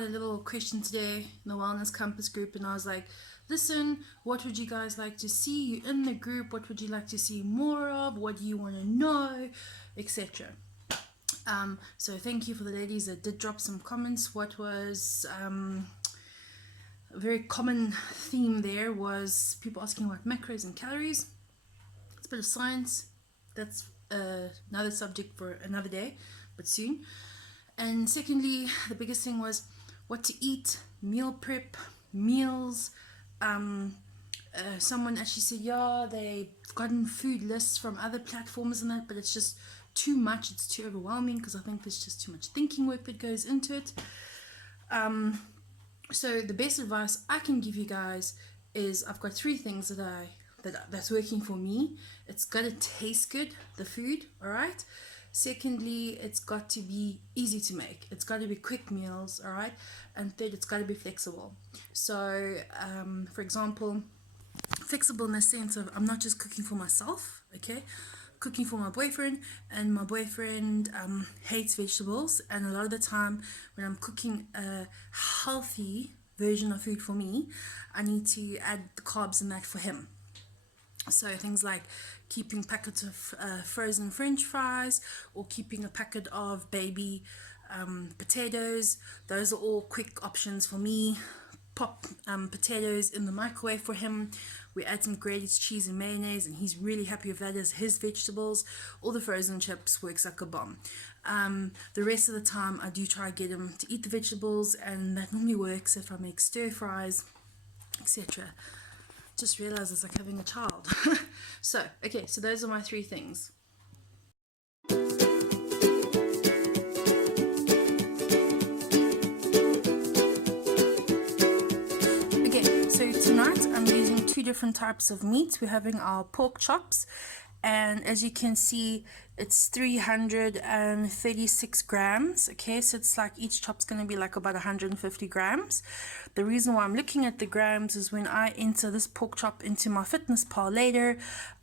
out a little question today in the Wellness Compass group, and I was like, listen, what would you guys like to see? You in the group, what would you like to see more of? What do you want to know, etc. So thank you for the ladies that did drop some comments. What was a very common theme there was people asking about macros and calories. It's a bit of science. That's another subject for another day, but soon. And secondly, the biggest thing was what to eat, meal prep, meals. Someone actually said, yeah, they've gotten food lists from other platforms and that, but it's just too much. It's too overwhelming because I think there's just too much thinking work that goes into it. So the best advice I can give you guys is I've got 3 things that's working for me. It's got to taste good, the food, all right? Secondly, it's got to be easy to make. It's got to be quick meals, all right? And third, it's got to be flexible. So, for example, flexible in the sense of I'm not just cooking for myself, okay? Cooking for my boyfriend, and my boyfriend hates vegetables, and a lot of the time when I'm cooking a healthy version of food for me, I need to add the carbs in that for him. So things like keeping packets of frozen french fries, or keeping a packet of baby potatoes. Those are all quick options for me. Pop potatoes in the microwave for him. We add some grated cheese and mayonnaise, and he's really happy with that as his vegetables. All the frozen chips works like a bomb. The rest of the time I do try to get him to eat the vegetables, and that normally works if I make stir fries, etc. Just realized it's like having a child. So those are my 3 things. So tonight I'm using 2 different types of meat. We're having our pork chops, and as you can see, it's 336 grams. Okay, so it's like each chop's going to be like about 150 grams. The reason why I'm looking at the grams is when I enter this pork chop into my fitness pal later,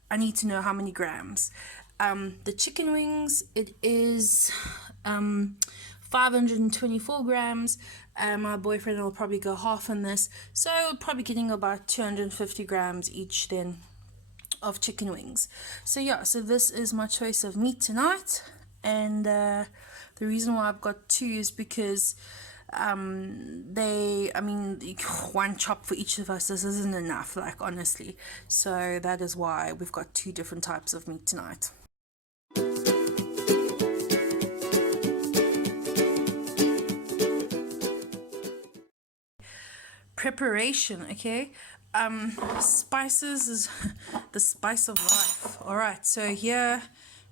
I need to know how many grams. The chicken wings, it is 524 grams. My boyfriend will probably go half on this, so probably getting about 250 grams each then of chicken wings. So yeah, so this is my choice of meat tonight, and the reason why I've got 2 is because one chop for each of us, this isn't enough, like, honestly. So that is why we've got 2 different types of meat tonight. Preparation, okay? Spices is the spice of life. All right, so here,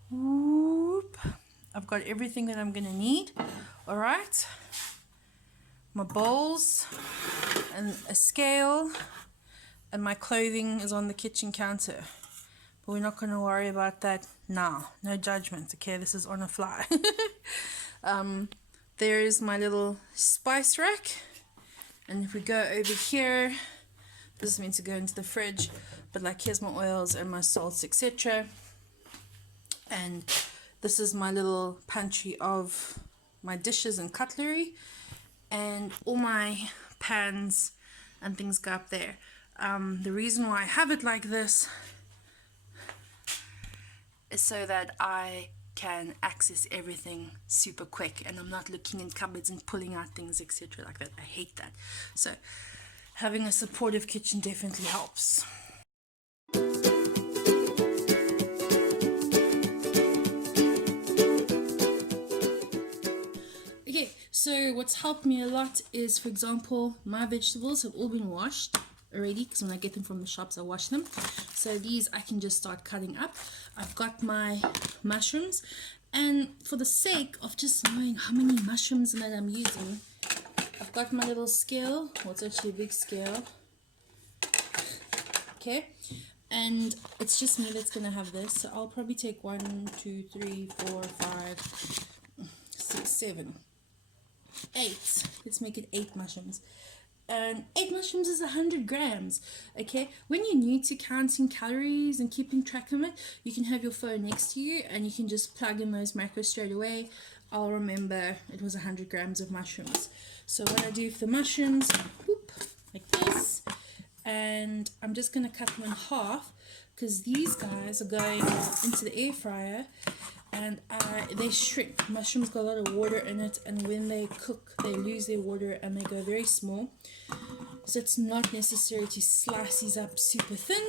whoop, I've got everything that I'm gonna need. All right, my bowls and a scale, and my clothing is on the kitchen counter, but we're not gonna worry about that now. No judgment, okay? This is on a fly. There is my little spice rack. And if we go over here, this is meant to go into the fridge, but like here's my oils and my salts, etc. And this is my little pantry of my dishes and cutlery, and all my pans and things go up there. The reason why I have it like this is so that I can access everything super quick, and I'm not looking in cupboards and pulling out things, etc. like that. I hate that. So having a supportive kitchen definitely helps. Okay, so what's helped me a lot is, for example, my vegetables have all been washed already, because when I get them from the shops I wash them. So these I can just start cutting up. I've got my mushrooms, and for the sake of just knowing how many mushrooms that I'm using, I've got my little scale. Well, it's actually a big scale. Okay, and it's just me that's gonna have this, so I'll probably take 1, 2, 3, 4, 5, 6, 7, 8. Let's make it 8 mushrooms. And 8 mushrooms is 100 grams. Okay, when you're new to counting calories and keeping track of it, you can have your phone next to you and you can just plug in those macros straight away. I'll remember it was 100 grams of mushrooms. So what I do for the mushrooms, whoop, like this, and I'm just going to cut them in half because these guys are going into the air fryer, and they shrink. Mushrooms got a lot of water in it, and when they cook they lose their water and they go very small, so it's not necessary to slice these up super thin.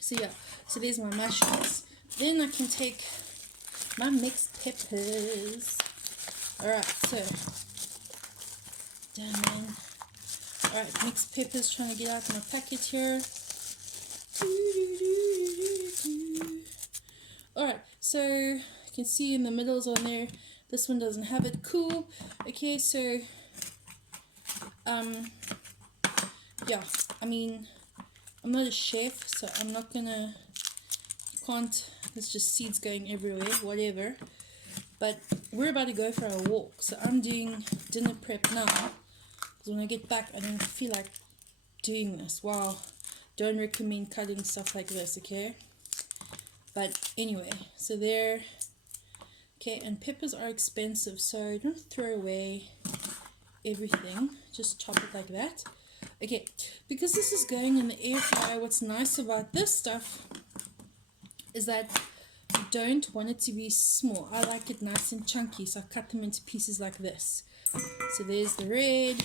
So yeah, so there's my mushrooms. Then I can take my mixed peppers. Alright, so damn. Alright, mixed peppers, trying to get out my packet here. Alright, so you can see in the middle's on there. This one doesn't have it. Cool. Okay, so yeah, I mean, I'm not a chef, so I'm not gonna, there's just seeds going everywhere, whatever. But we're about to go for a walk, so I'm doing dinner prep now, because when I get back I don't feel like doing this. Wow, don't recommend cutting stuff like this, okay? But anyway, so there. Okay, and peppers are expensive, so don't throw away everything, just chop it like that. Okay, because this is going in the air fryer, what's nice about this stuff is that you don't want it to be small. I like it nice and chunky, so I cut them into pieces like this. So there's the red,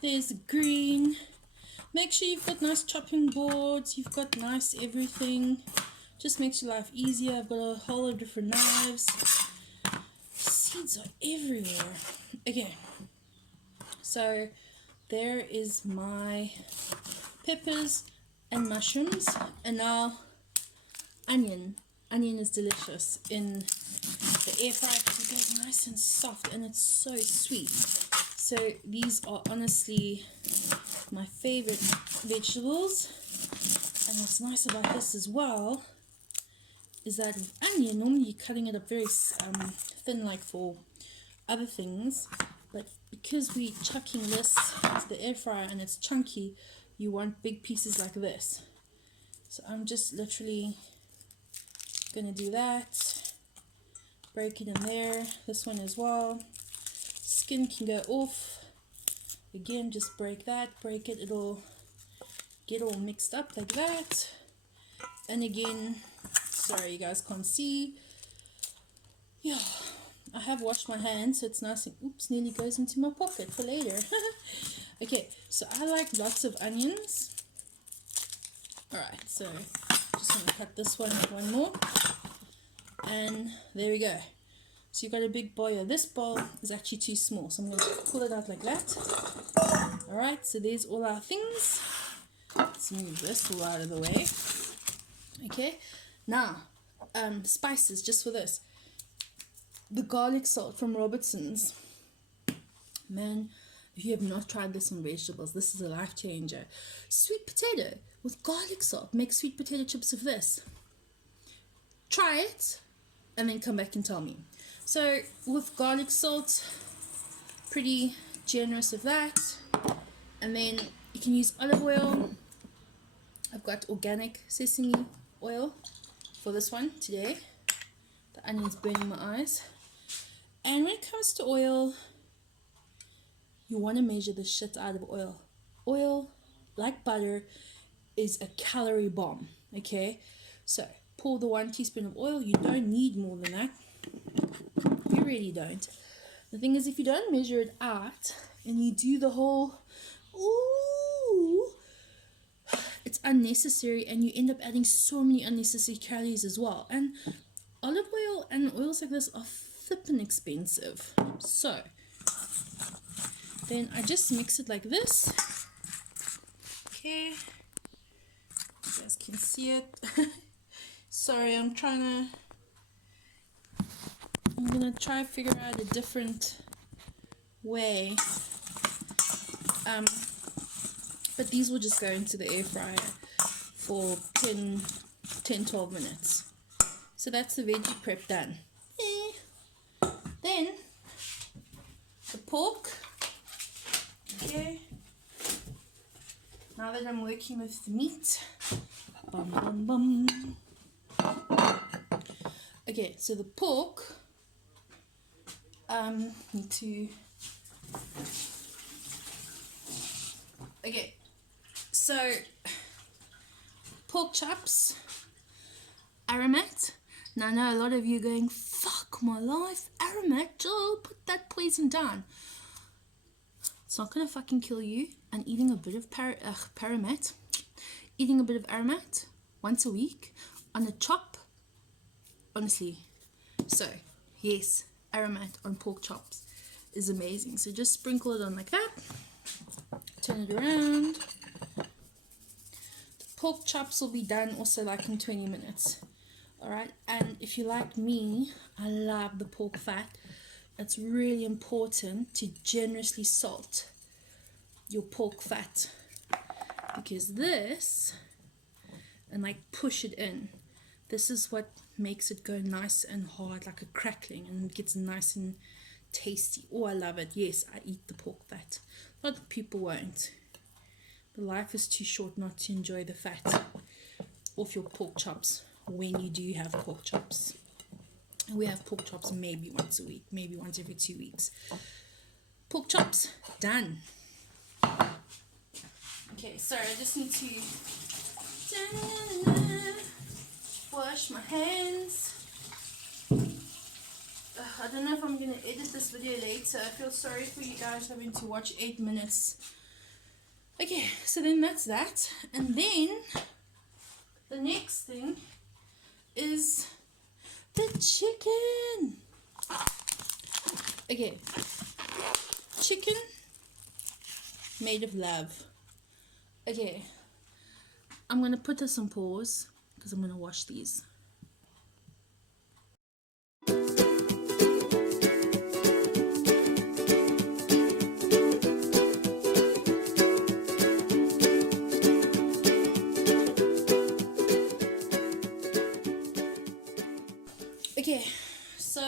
there's the green. Make sure you've got nice chopping boards, you've got nice everything. Just makes your life easier. I've got a whole lot of different knives. Seeds are everywhere. Okay, so there is my peppers and mushrooms, and now onion. Onion is delicious in the air fryer because it goes nice and soft and it's so sweet. So these are honestly my favorite vegetables, and what's nice about this as well is that with onion, normally you're cutting it up very thin like for other things, but because we're chucking this to the air fryer and it's chunky, you want big pieces like this. So I'm just literally gonna do that, break it in there, this one as well. Skin can go off. Again, just break that, break it, it'll get all mixed up like that. And again, sorry you guys can't see. Yeah, I have washed my hands, so it's nice and, oops, nearly goes into my pocket for later. Okay, so I like lots of onions. Alright, so just going to cut this one more. And there we go. So you've got a big bowl here. This bowl is actually too small, so I'm going to pull it out like that. Alright, so there's all our things. Let's move this all out of the way. Okay, now, spices just for this. The garlic salt from Robertson's. Man, if you have not tried this on vegetables, this is a life changer. Sweet potato with garlic salt. Make sweet potato chips with this. Try it and then come back and tell me. So with garlic salt, pretty generous with that. And then you can use olive oil. I've got organic sesame oil for this one today. The onion's burning my eyes. And when it comes to oil, you want to measure the shit out of oil. Oil, like butter, is a calorie bomb, okay? So pour the 1 teaspoon of oil. You don't need more than that. You really don't. The thing is, if you don't measure it out and you do the whole, ooh, it's unnecessary, and you end up adding so many unnecessary calories as well. And olive oil and oils like this are flippin' expensive. So then I just mix it like this. Okay, you guys can see it. Sorry, I'm gonna try to figure out a different way. But these will just go into the air fryer for 10-12 minutes. So that's the veggie prep done. Then the pork. Okay. Now that I'm working with the meat. Bum, bum, bum. Okay, so the pork, Need to. Okay, so pork chops, aromat. Now I know a lot of you going, fuck my life, aromat, Joe, put that poison down. It's not gonna fucking kill you. And eating a bit of paramat, eating a bit of aromat once a week on a chop, honestly. So yes, aromat on pork chops is amazing. So just sprinkle it on like that, turn it around. The pork chops will be done also like in 20 minutes. Alright, and if you like me, I love the pork fat. It's really important to generously salt your pork fat, because this, and like push it in, this is what makes it go nice and hard, like a crackling, and it gets nice and tasty. Oh, I love it. Yes, I eat the pork fat. A lot of people won't. The life is too short not to enjoy the fat off your pork chops when you do have pork chops. We have pork chops maybe once a week, maybe once every 2 weeks. Pork chops, done. Okay, sorry, I just need to wash my hands. I don't know if I'm going to edit this video later. I feel sorry for you guys having to watch 8 minutes. Okay, so then that's that. And then the next thing is the chicken. Okay, chicken made of love. Okay, I'm going to put this on pause because I'm going to wash these. Okay, so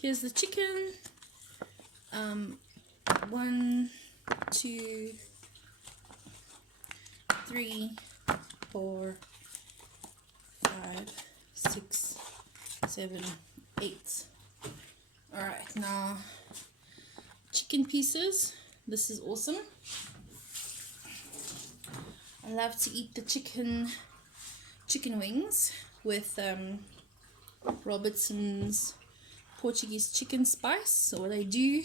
here's the chicken. 1, 2, 3, 4, 5, 6, 7, 8. Alright, now chicken pieces. This is awesome. I love to eat the chicken wings with Robertson's Portuguese chicken spice. So what I do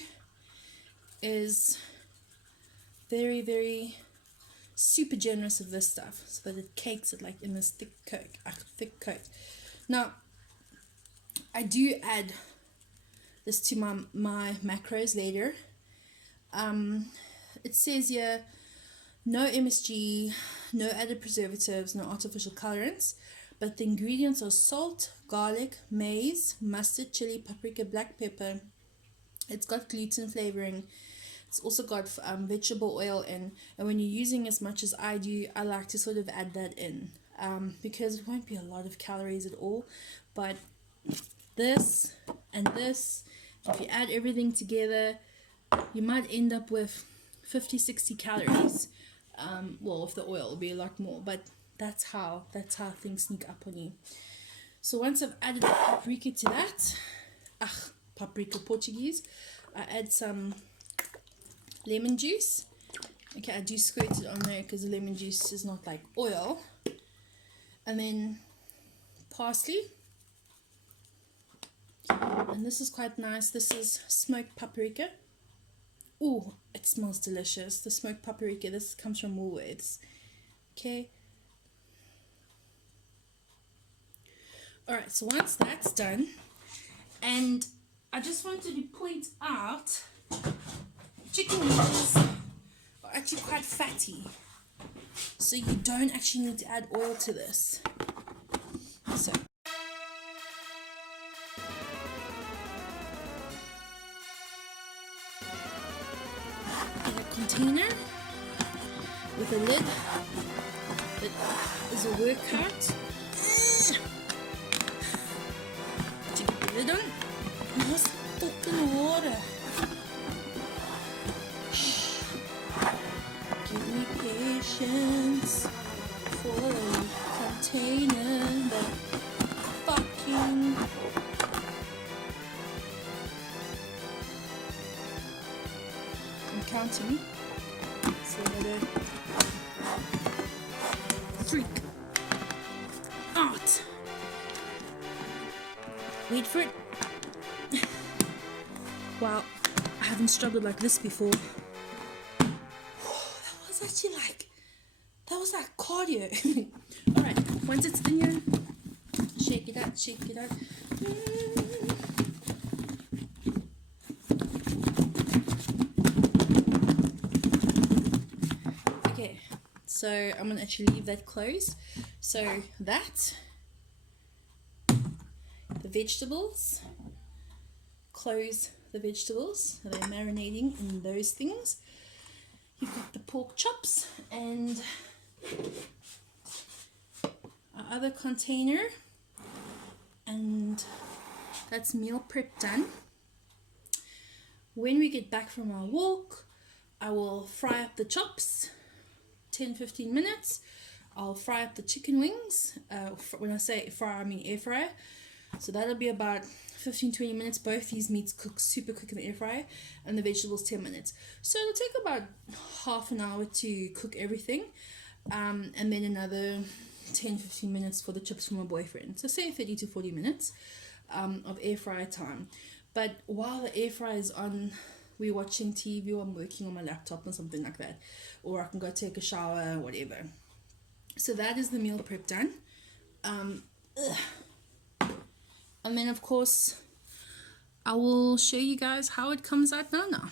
is very, very super generous of this stuff so that it cakes it like in this thick coat. Now I do add this to my macros later. It says here no MSG, no added preservatives, no artificial colorants, but the ingredients are salt, garlic, maize, mustard, chili, paprika, black pepper. It's got gluten flavoring. It's also got vegetable oil in, and when you're using as much as I do, I like to sort of add that in because it won't be a lot of calories at all. But this and this, if you add everything together, you might end up with 50-60 calories. Well, with the oil it'll be a lot more, but that's how things sneak up on you. So once I've added the paprika to that, paprika Portuguese, I add some lemon juice. Okay, I do squirt it on there because the lemon juice is not like oil. And then parsley. And this is quite nice. This is smoked paprika. Oh, it smells delicious. The smoked paprika. This comes from Woolworths. Okay. Alright, so once that's done, and I just wanted to point out, chicken wings are actually quite fatty, so you don't actually need to add oil to this. So in a container with a lid that is a workout. To get the lid on, and just put in the water. Give me patience for a container that fucking counting. So another 3. Out. Wait for it. Wow, I haven't struggled like this before. That was actually like, that was like cardio. Alright, once it's in here, shake it out, shake it out. Okay, so I'm gonna actually leave that closed. So that, the vegetables, close the vegetables, so they're marinating in those things. You've got the pork chops and our other container, and that's meal prep done. When we get back from our walk, I will fry up the chops, 10-15 minutes. I'll fry up the chicken wings. When I say fry, I mean air fryer. So that'll be about 15-20 minutes. Both these meats cook super quick in the air fryer, and the vegetables 10 minutes. So it'll take about half an hour to cook everything, and then another 10-15 minutes for the chips for my boyfriend. So say 30-40 minutes of air fryer time. But while the air fryer is on, we're watching TV or I'm working on my laptop or something like that, or I can go take a shower, whatever. So that is the meal prep done. And then of course I will show you guys how it comes out now.